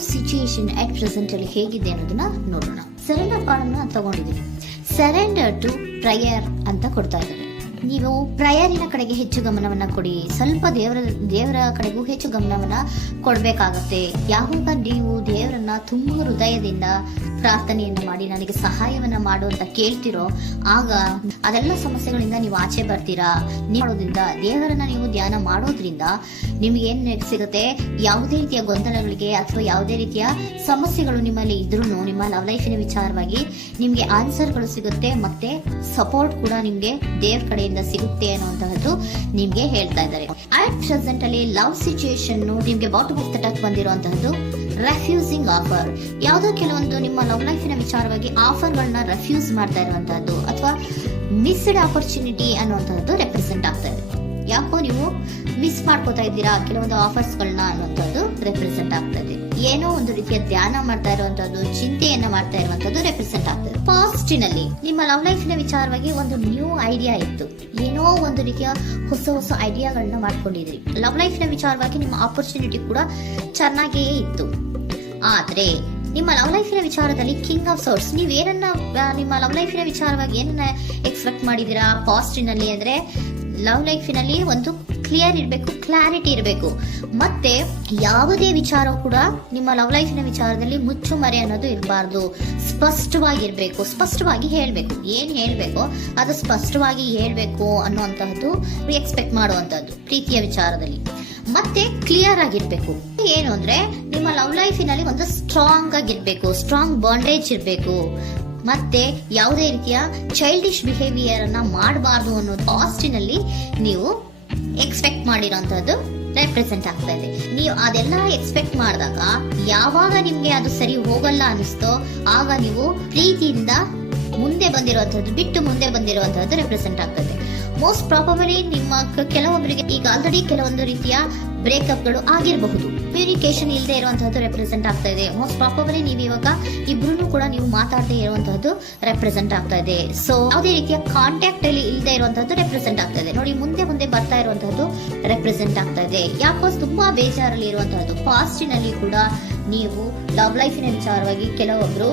Love situation at present ಅಲ್ಲಿ ಹೇಗಿದೆ ಅನ್ನೋದನ್ನ ನೋಡೋಣ. ಸರೆಂಡರ್ ಕಾರ್ಡ್ ಅನ್ನ ತಗೊಂಡಿದ್ದೀನಿ. ಸರೆಂಡರ್ ಟು ಪ್ರಯರ್ ಅಂತ ಕೊಡ್ತಾ ಇದ್ದಾರೆ. ನೀವು ಪ್ರಯರಿನ ಕಡೆಗೆ ಹೆಚ್ಚು ಗಮನವನ್ನ ಕೊಡಿ. ಸ್ವಲ್ಪ ದೇವರ ಕಡೆಗೂ ಹೆಚ್ಚು ಗಮನವನ್ನ ಕೊಡ್ಬೇಕಾಗತ್ತೆ. ಯಾವಾಗ ನೀವು ದೇವರನ್ನ ತುಂಬಾ ಹೃದಯದಿಂದ ಪ್ರಾರ್ಥನೆಯನ್ನ ಮಾಡಿ ನನಗೆ ಸಹಾಯವನ್ನ ಮಾಡು ಅಂತ ಕೇಳ್ತಿರೋ ಆಗ ಅದೆಲ್ಲ ಸಮಸ್ಯೆಗಳಿಂದ ನೀವು ಆಚೆ ಬರ್ತೀರಾ. ಮಾಡೋದ್ರಿಂದ ದೇವರನ್ನ ನೀವು ಧ್ಯಾನ ಮಾಡೋದ್ರಿಂದ ನಿಮ್ಗೆ ಏನ್ ಸಿಗುತ್ತೆ, ಯಾವುದೇ ರೀತಿಯ ಗೊಂದಲಗಳಿಗೆ ಅಥವಾ ಯಾವುದೇ ರೀತಿಯ ಸಮಸ್ಯೆಗಳು ನಿಮ್ಮಲ್ಲಿ ಇದ್ರೂ ನಿಮ್ಮ ಲವ್ ಲೈಫಿನ ವಿಚಾರವಾಗಿ ನಿಮ್ಗೆ ಆನ್ಸರ್ಗಳು ಸಿಗುತ್ತೆ, ಮತ್ತೆ ಸಪೋರ್ಟ್ ಕೂಡ ನಿಮ್ಗೆ ದೇವ್ರ ಕಡೆಯಿಂದ ಸಿಗುತ್ತೆ ಅನ್ನುವಂತಹದ್ದು ನಿಮ್ಗೆ ಹೇಳ್ತಾ ಇದ್ದಾರೆ. ಅಟ್ ಪ್ರೆಸೆಂಟ್ ಅಲ್ಲಿ ಲವ್ ಸಿಚುಯೇಷನ್ ನಿಮ್ಗೆ ಬಾಟಮ್ ಆಫ್ ದ ಟಚ್ ಬಂದಿರುವಂತಹದ್ದು ರೆಫ್ಯೂಸಿಂಗ್ ಆಫರ್. ಯಾವುದೋ ಕೆಲವೊಂದು ನಿಮ್ಮ ಲವ್ ಲೈಫಿನ ವಿಚಾರವಾಗಿ ಆಫರ್ ಗಳನ್ನ ರೆಫ್ಯೂಸ್ ಮಾಡ್ತಾ ಇರುವಂತಹದ್ದು ಅಥವಾ ಮಿಸ್ಡ್ ಆಪರ್ಚುನಿಟಿ ಅನ್ನುವಂತಹದ್ದು ರೆಪ್ರೆಸೆಂಟ್ ಆಗ್ತಾ ಇದೆ. ಯಾಕೋ ನೀವು ಮಿಸ್ ಮಾಡ್ಕೋತಾ ಇದ್ದೀರಾ ಕೆಲವೊಂದು ಆಫರ್ಸ್ ಗಳನ್ನ ಅನ್ನುವಂಥದ್ದು ರೆಪ್ರೆಸೆಂಟ್ ಆಗ್ತಾ ಇದೆ. ಏನೋ ಒಂದು ರೀತಿಯ ಧ್ಯಾನ ಮಾಡ್ತಾ ಇರುವಂತದ್ದು, ಚಿಂತೆಯನ್ನ ಮಾಡ್ತಾ ಇರುವಂತದ್ದು ರೆಪ್ರೆಸೆಂಟ್ ಆಗ್ತದೆ. ಪಾಸ್ಟಿನಲ್ಲಿ ನಿಮ್ಮ ಲವ್ ಲೈಫಿನ ವಿಚಾರವಾಗಿ ಒಂದು ನ್ಯೂ ಐಡಿಯಾ ಇತ್ತು, ಏನೋ ಒಂದು ರೀತಿಯ ಹೊಸ ಐಡಿಯಾಗಳನ್ನ ಮಾಡ್ಕೊಂಡಿದ್ರಿ. ಲವ್ ಲೈಫಿನ ವಿಚಾರವಾಗಿ ನಿಮ್ಮ ಆಪರ್ಚುನಿಟಿ ಕೂಡ ಚೆನ್ನಾಗಿಯೇ ಇತ್ತು. ಆದ್ರೆ ನಿಮ್ಮ ಲವ್ ಲೈಫಿನ ವಿಚಾರದಲ್ಲಿ ಕಿಂಗ್ ಆಫ್ ಸೋರ್ಸ್, ನೀವೇನನ್ನ ನಿಮ್ಮ ಲವ್ ಲೈಫಿನ ವಿಚಾರವಾಗಿ ಏನನ್ನ ಎಕ್ಸ್ಪೆಕ್ಟ್ ಮಾಡಿದೀರಾ ಪಾಸ್ಟಿನಲ್ಲಿ ಅಂದ್ರೆ ಲವ್ ಲೈಫಿನಲ್ಲಿ ಒಂದು ಕ್ಲಿಯರ್ ಇರಬೇಕು, ಕ್ಲಾರಿಟಿ ಇರಬೇಕು, ಮತ್ತೆ ಯಾವುದೇ ವಿಚಾರ ಕೂಡ ನಿಮ್ಮ ಲವ್ ಲೈಫಿನ ವಿಚಾರದಲ್ಲಿ ಮುಚ್ಚುಮರೆ ಅನ್ನೋದು ಇರಬಾರ್ದು. ಸ್ಪಷ್ಟವಾಗಿರ್ಬೇಕು, ಸ್ಪಷ್ಟವಾಗಿ ಹೇಳ್ಬೇಕು, ಏನ್ ಹೇಳ್ಬೇಕೋ ಅದು ಸ್ಪಷ್ಟವಾಗಿ ಹೇಳ್ಬೇಕು ಅನ್ನುವಂತಹದ್ದು ಎಕ್ಸ್ಪೆಕ್ಟ್ ಮಾಡುವಂತಹದ್ದು ಪ್ರೀತಿಯ ವಿಚಾರದಲ್ಲಿ. ಮತ್ತೆ ಕ್ಲಿಯರ್ ಆಗಿರ್ಬೇಕು. ಏನು ಅಂದ್ರೆ ನಿಮ್ಮ ಲವ್ ಲೈಫಿನಲ್ಲಿ ಒಂದು ಸ್ಟ್ರಾಂಗ್ ಆಗಿರ್ಬೇಕು, ಸ್ಟ್ರಾಂಗ್ ಬಾಂಡೇಜ್ ಇರಬೇಕು, ಮತ್ತೆ ಯಾವುದೇ ರೀತಿಯ ಚೈಲ್ಡಿಶ್ ಬಿಹೇವಿಯರ್ ಅನ್ನ ಮಾಡಬಾರ್ದು ಅನ್ನೋದು ಪಾಸ್ಟಿನಲ್ಲಿ ನೀವು ಎಕ್ಸ್ಪೆಕ್ಟ್ ಮಾಡಿರೋಂಥದ್ದು ರೆಪ್ರೆಸೆಂಟ್ ಆಗ್ತಾ ಇದೆ. ನೀವು ಅದೆಲ್ಲ ಎಕ್ಸ್ಪೆಕ್ಟ್ ಮಾಡಿದಾಗ ಯಾವಾಗ ನಿಮ್ಗೆ ಅದು ಸರಿ ಹೋಗಲ್ಲ ಅನಿಸ್ತೋ ಆಗ ನೀವು ಪ್ರೀತಿಯಿಂದ ಮುಂದೆ ಬಂದಿರುವಂತಹದ್ದು ಬಿಟ್ಟು ಮುಂದೆ ಬಂದಿರುವಂತಹದ್ದು ರೆಪ್ರೆಸೆಂಟ್ ಆಗ್ತದೆ. ಮೋಸ್ಟ್ ಪ್ರಾಬಬಲಿ ನಿಮ್ಮ ಕೆಲವೊಬ್ಬರಿಗೆ ಈಗ ಆಲ್ರೆಡಿ ಕೆಲವೊಂದು ರೀತಿಯ ಬ್ರೇಕಪ್ ಗಳು ಆಗಿರಬಹುದು, ಕಮ್ಯುನಿಕೇಶನ್ ಇಲ್ಲದೆ ಇರುವಂತಹದ್ದು ರೆಪ್ರೆಸೆಂಟ್ ಆಗ್ತಾ ಇದೆ. ಮೋಸ್ಟ್ ಪ್ರಾಬಬಲಿ ನೀವು ಇವಾಗ ಇಬ್ರು ಕೂಡ ನೀವು ಮಾತಾಡದೆ ಇರುವಂತಹದ್ದು ರೆಪ್ರೆಸೆಂಟ್ ಆಗ್ತಾ ಇದೆ. ಸೊ ಯಾವುದೇ ರೀತಿಯ ಕಾಂಟ್ಯಾಕ್ಟ್ ಅಲ್ಲಿ ಇಲ್ಲದೆ ಇರುವಂತಹದ್ದು ರೆಪ್ರೆಸೆಂಟ್ ಆಗ್ತಾ ಇದೆ. ನೋಡಿ, ಮುಂದೆ ಬರ್ತಾ ಇರುವಂತಹದ್ದು ರೆಪ್ರೆಸೆಂಟ್ ಆಗ್ತಾ ಇದೆ. ಯಾಕೋ ತುಂಬಾ ಬೇಜಾರಲ್ಲಿ ಇರುವಂತಹದ್ದು. ಪಾಸ್ಟಿನಲ್ಲಿ ಕೂಡ ನೀವು ಲವ್ ಲೈಫಿನ ವಿಚಾರವಾಗಿ ಕೆಲವೊಬ್ರು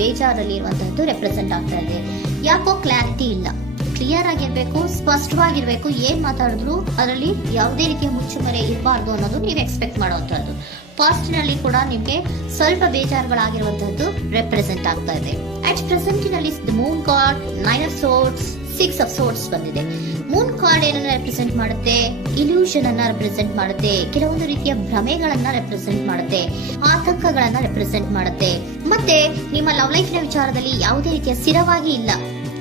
ಬೇಜಾರಲ್ಲಿ ಇರುವಂತಹದ್ದು ರೆಪ್ರೆಸೆಂಟ್ ಆಗ್ತಾ ಇದೆ. ಯಾಕೋ ಕ್ಲಾರಿಟಿ ಇಲ್ಲ, ಕ್ಲಿಯರ್ ಆಗಿರ್ಬೇಕು, ಸ್ಪಷ್ಟವಾಗಿರ್ಬೇಕು. ಏನ್ ಮಾತಾಡಿದ್ರು ಅದರಲ್ಲಿ ಯಾವುದೇ ರೀತಿಯ ಮುಚ್ಚುಮರೆ ಇರಬಾರ್ದು ಅನ್ನೋದು ನೀವು ಎಕ್ಸ್ಪೆಕ್ಟ್ ಮಾಡುವಂತಹದ್ದು. ಪಾಸ್ಟಿನಲ್ಲಿ ಕೂಡ ನಿಮ್ಗೆ ಸ್ವಲ್ಪ ಬೇಜಾರುಗಳಾಗಿರುವಂತಹದ್ದು ರೆಪ್ರೆಸೆಂಟ್ ಆಗ್ತಾ ಇದೆ. ಅಟ್ ಪ್ರೆಸೆಂಟಿನಲ್ಲಿ moon card, 9 of swords, 6 of swords ಬಂದಿದೆ. ಮೂನ್ ಕಾರ್ಡ್ ಏನನ್ನ ರೆಪ್ರೆಸೆಂಟ್ ಮಾಡುತ್ತೆ? ಇಲ್ಯೂಷನ್ ಅನ್ನ ರೆಪ್ರೆಸೆಂಟ್ ಮಾಡುತ್ತೆ, ಕೆಲವೊಂದು ರೀತಿಯ ಭ್ರಮೆಗಳನ್ನ ರೆಪ್ರೆಸೆಂಟ್ ಮಾಡುತ್ತೆ, ಆತಂಕಗಳನ್ನ ರೆಪ್ರೆಸೆಂಟ್ ಮಾಡುತ್ತೆ. ಮತ್ತೆ ನಿಮ್ಮ ಲವ್ ಲೈಫಿನ ವಿಚಾರದಲ್ಲಿ ಯಾವುದೇ ರೀತಿಯ ಸ್ಥಿರವಾಗಿ ಇಲ್ಲ,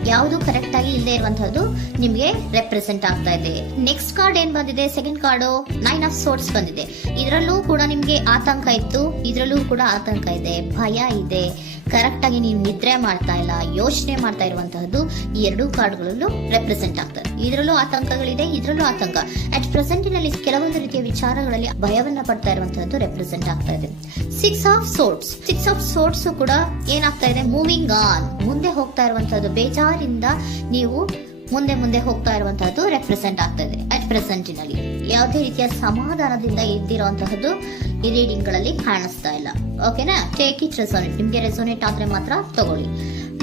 ಯಾವುದು ಕರೆಕ್ಟ್ ಆಗಿ ಇಲ್ಲದೆ ಇರುವಂತಹದ್ದು ನಿಮ್ಗೆ ರೆಪ್ರೆಸೆಂಟ್ ಆಗ್ತಾ ಇದೆ. ನೆಕ್ಸ್ಟ್ ಕಾರ್ಡ್ ಏನ್ ಬಂದಿದೆ? ಸೆಕೆಂಡ್ ಕಾರ್ಡ್ 9 ಆಫ್ ಸೋರ್ಡ್ಸ್ ಬಂದಿದೆ. ಇದರಲ್ಲೂ ಕೂಡ ನಿಮ್ಗೆ ಆತಂಕ ಇತ್ತು, ಇದರಲ್ಲೂ ಕೂಡ ಆತಂಕ ಇದೆ, ಭಯ ಇದೆ, ಕರೆಕ್ಟ್ ಆಗಿ ನೀವು ನಿದ್ರೆ ಮಾಡ್ತಾ ಇಲ್ಲ, ಯೋಚನೆ ಮಾಡ್ತಾ ಇರುವಂತಹದ್ದು ಈ ಎರಡೂ ಕಾರ್ಡ್ಗಳಲ್ಲೂ ರೆಪ್ರೆಸೆಂಟ್ ಆಗ್ತದೆ. ಇದರಲ್ಲೂ ಆತಂಕಗಳಿದೆ, ಇದರಲ್ಲೂ ಆತಂಕ. ಅಟ್ ಪ್ರೆಸೆಂಟಿನಲ್ಲಿ ಕೆಲವೊಂದು ರೀತಿಯ ವಿಚಾರಗಳಲ್ಲಿ ಭಯವನ್ನ ಪಡ್ತಾ ಇರುವಂತಹದ್ದು ರೆಪ್ರೆಸೆಂಟ್ ಆಗ್ತಾ ಇದೆ. 6 ಆಫ್ ಸೋರ್ಡ್ಸ್ ಕೂಡ ಏನಾಗ್ತಾ ಇದೆ? ಮೂವಿಂಗ್ ಆನ್, ಮುಂದೆ ಹೋಗ್ತಾ ಇರುವಂತಹದ್ದು, ಬೇಜಾರಿಂದ ನೀವು ಮುಂದೆ ಹೋಗ್ತಾ ಇರುವಂತಹದ್ದು ರೆಪ್ರೆಸೆಂಟ್ ಆಗ್ತಾ ಇದೆ. ಅಟ್ ಪ್ರೆಸೆಂಟಿನಲ್ಲಿ ಯಾವುದೇ ರೀತಿಯ ಸಮಾಧಾನದಿಂದ ಇದ್ದಿರುವಂತಹದ್ದು ಈ ರೀಡಿಂಗ್ ಗಳಲ್ಲಿ ಕಾಣಿಸ್ತಾ ಇಲ್ಲ. ಓಕೆನಾ? ಟೇಕ್ ಇಟ್ ರೆಸೋನೇಟ್, ನಿಮ್ಗೆ ರೆಸೋನೇಟ್ ಆದ್ರೆ ಮಾತ್ರ ತಗೊಳ್ಳಿ.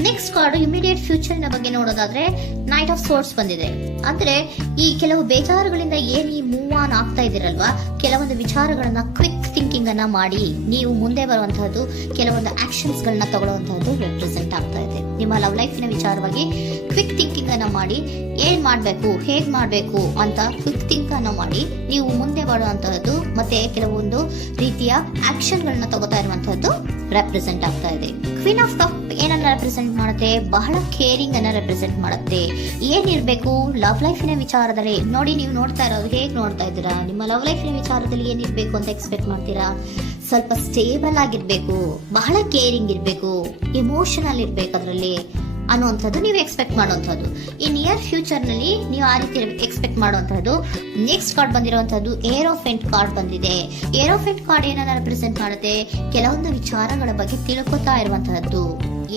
ನೆಕ್ಸ್ಟ್ ಕಾರ್ಡ್ ಇಮಿಡಿಯೇಟ್ ಫ್ಯೂಚರ್ ನ ಬಗ್ಗೆ ನೋಡೋದಾದ್ರೆ ನೈಟ್ ಆಫ್ ಸೋರ್ಡ್ಸ್ ಬಂದಿದೆ. ಅಂದ್ರೆ ಈ ಕೆಲವು ಬೇಜಾರುಗಳಿಂದ ಏನ್ ಈ ಮೂವ್ ಆನ್ ಆಗ್ತಾ ಇದಿರಲ್ವಾ, ಕೆಲವೊಂದು ವಿಚಾರಗಳನ್ನ ಕ್ವಿಕ್ ಥಿಂಕಿಂಗ್ ಅನ್ನ ಮಾಡಿ ನೀವು ಮುಂದೆ ಬರುವಂತಹದ್ದು, ಕೆಲವೊಂದು ಆಕ್ಷನ್ಸ್ ಗಳನ್ನ ತಗೊಳ್ಳುವಂತಹದ್ದು ರೆಪ್ರೆಸೆಂಟ್ ಆಗ್ತಾ ಇದೆ. ನಿಮ್ಮ ಲವ್ ಲೈಫಿನ ವಿಚಾರವಾಗಿ ಕ್ವಿಕ್ ಥಿಂಕಿಂಗ್ ಅನ್ನ ಮಾಡಿ ಏನ್ ಮಾಡ್ಬೇಕು, ಹೇಗ್ ಮಾಡ್ಬೇಕು ಅಂತ ಕ್ವಿಕ್ ಥಿಂಕ್ ಅನ್ನ ಮಾಡಿ ನೀವು ಮುಂದೆ ಬರುವಂತಹದ್ದು, ಮತ್ತೆ ಕೆಲವೊಂದು ರೀತಿಯ ಆಕ್ಷನ್ ಗಳನ್ನ ತಗೋತಾ ಇರುವಂತಹದ್ದು ರೆಪ್ರೆಸೆಂಟ್ ಆಗ್ತಾ ಇದೆ. ಕ್ವೀನ್ ಆಫ್ ಕಪ್ ಏನನ್ನ ರೆಪ್ರೆಸೆಂಟ್ ಮಾಡುತ್ತೆ? ಬಹಳ ಕೇರಿಂಗ್ ಅನ್ನ ರೆಪ್ರೆಸೆಂಟ್ ಮಾಡುತ್ತೆ. ಏನಿರ್ಬೇಕು ಲವ್ ಲೈಫಿನ ವಿಚಾರದಲ್ಲಿ? ನೋಡಿ, ನೀವು ನೋಡ್ತಾ ಇರೋದು ಹೇಗ್ ನೋಡ್ತಾ ಇದ್ದೀರಾ? ನಿಮ್ಮ ಲವ್ ಲೈಫಿನ ವಿಚಾರದಲ್ಲಿ ಏನಿರ್ಬೇಕು ಅಂತ ಎಕ್ಸ್ಪೆಕ್ಟ್ ಮಾಡ್ತೀರಾ? ಸ್ವಲ್ಪ ಸ್ಟೇಬಲ್ ಆಗಿರ್ಬೇಕು, ಬಹಳ ಕೇರಿಂಗ್ ಇರ್ಬೇಕು, ಎಮೋಷನಲ್ ಇರ್ಬೇಕು ಅದರಲ್ಲಿ ಅನ್ನುವಂಥದ್ದು ನೀವು ಎಕ್ಸ್ಪೆಕ್ಟ್ ಮಾಡುವಂಥದ್ದು. ಈ ನಿಯರ್ ಫ್ಯೂಚರ್ ನಲ್ಲಿ ನೀವು ಆ ರೀತಿ ಎಕ್ಸ್ಪೆಕ್ಟ್ ಮಾಡುವಂತಹದ್ದು. ನೆಕ್ಸ್ಟ್ ಕಾರ್ಡ್ ಬಂದಿರುವಂತಹದ್ದು ಏರೋಫೆಂಟ್ ಕಾರ್ಡ್ ಬಂದಿದೆ. ಏರೋಫೆಂಟ್ ಕಾರ್ಡ್ ಏನನ್ನ ರೆಪ್ರೆಸೆಂಟ್ ಮಾಡುತ್ತೆ? ಕೆಲವೊಂದು ವಿಚಾರಗಳ ಬಗ್ಗೆ ತಿಳ್ಕೊತಾ ಇರುವಂತಹದ್ದು.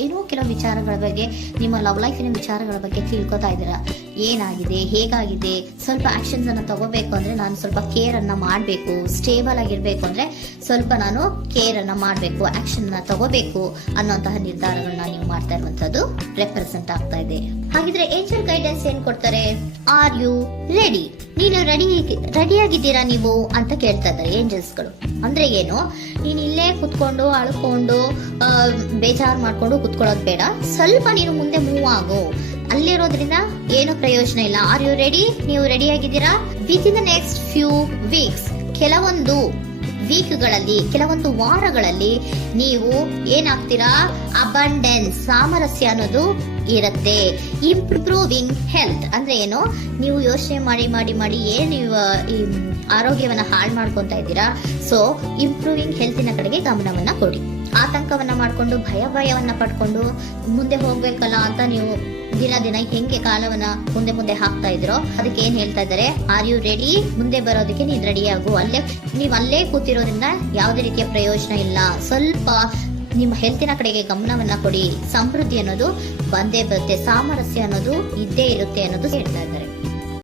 ಏನೋ ಕೆಲವು ವಿಚಾರಗಳ ಬಗ್ಗೆ, ನಿಮ್ಮ ಲವ್ ಲೈಫಿನ ವಿಚಾರಗಳ ಬಗ್ಗೆ ತಿಳ್ಕೊತಾ ಇದ್ದೀರಾ, ಏನಾಗಿದೆ, ಹೇಗಾಗಿದೆ, ಸ್ವಲ್ಪ ಆಕ್ಷನ್ಸ್ ಅನ್ನ ತಗೋಬೇಕು ಅಂದ್ರೆ ನಾನು ಸ್ವಲ್ಪ ಕೇರ್ ಅನ್ನ ಮಾಡಬೇಕು, ಸ್ಟೇಬಲ್ ಆಗಿರ್ಬೇಕು ಅಂದ್ರೆ ಸ್ವಲ್ಪ ನಾನು ಕೇರ್ ಅನ್ನ ಮಾಡಬೇಕು, ಆಕ್ಷನ್ ಅನ್ನ ತಗೋಬೇಕು ಅನ್ನೋಂತಹ ನಿರ್ಧಾರಗಳನ್ನ ನೀವು ಮಾಡ್ತಾ ಇರುವಂತದ್ದು ರೆಪ್ರೆಸೆಂಟ್ ಆಗ್ತಾ ಇದೆ. ಹಾಗಿದ್ರೆ ಏಂಜಲ್ ಗೈಡೆನ್ಸ್ ಏನ್ ಕೊಡ್ತಾರೆ? Are you ready? ನೀನು ರೆಡಿಯಾಗಿದ್ದೀರಾ ನೀವು ಅಂತ ಕೇಳ್ತಾ ಇದ್ದಾರೆ ಏಂಜಲ್ಸ್ಗಳು. ಅಂದ್ರೆ ಏನು? ನೀನ್ ಇಲ್ಲೇ ಕುತ್ಕೊಂಡು ಅಳ್ಕೊಂಡು ಬೇಜಾರು ಮಾಡ್ಕೊಂಡು ಕುತ್ಕೊಳ್ಳೋದು ಬೇಡ, ಸ್ವಲ್ಪ ನೀನು ಮುಂದೆ ಮೂವ್ ಆಗು. ಅಲ್ಲಿರೋದ್ರಿಂದ ಏನು ಪ್ರಯೋಜನ ಇಲ್ಲ. Are you ready? ನೀವು ರೆಡಿ ಆಗಿದ್ದೀರಾ? Within the next few weeks, ಕೆಲವೊಂದು ವೀಕ್ಗಳಲ್ಲಿ, ಕೆಲವೊಂದು ವಾರಗಳಲ್ಲಿ ನೀವು ಏನಾಗ್ತೀರಾ? ಅಬಂಡೆನ್ಸ್, ಸಾಮರಸ್ಯ ಅನ್ನೋದು ಇರುತ್ತೆ. ಇಂಪ್ರೂವಿಂಗ್ ಹೆಲ್ತ್ ಅಂದ್ರೆ ಏನು? ನೀವು ಯೋಚನೆ ಮಾಡಿ ಮಾಡಿ ಮಾಡಿ ಏನ್ ನೀವು ಈ ಆರೋಗ್ಯವನ್ನ ಹಾಳು ಮಾಡ್ಕೊಂತ ಇದ್ದೀರಾ. ಸೊ ಇಂಪ್ರೂವಿಂಗ್ ಹೆಲ್ತಿನ ಕಡೆಗೆ ಗಮನವನ್ನ ಕೊಡಿ. ಆತಂಕವನ್ನ ಮಾಡ್ಕೊಂಡು ಭಯವನ್ನ ಪಡ್ಕೊಂಡು ಮುಂದೆ ಹೋಗ್ಬೇಕಲ್ಲ ಅಂತ ನೀವು ದಿನ ಹೆಂಗೆ ಕಾಲವನ್ನ ಮುಂದೆ ಹಾಕ್ತಾ ಇದ್ರೋ ಅದಕ್ಕೆ ಏನ್ ಹೇಳ್ತಾ ಇದ್ದಾರೆ? Are you ready? ಮುಂದೆ ಬರೋದಕ್ಕೆ ನೀನ್ ರೆಡಿ ಆಗು. ಅಲ್ಲೇ ಕೂತಿರೋದ್ರಿಂದ ಯಾವುದೇ ರೀತಿಯ ಪ್ರಯೋಜನ ಇಲ್ಲ. ಸ್ವಲ್ಪ ನಿಮ್ಮ ಹೆಲ್ತಿನ ಕಡೆಗೆ ಗಮನವನ್ನ ಕೊಡಿ. ಸಮೃದ್ಧಿ ಅನ್ನೋದು ಬಂದೇ ಬರುತ್ತೆ, ಸಾಮರಸ್ಯ ಅನ್ನೋದು ಇದ್ದೇ ಇರುತ್ತೆ ಅನ್ನೋದು ಹೇಳ್ತಾ ಇದ್ದಾರೆ.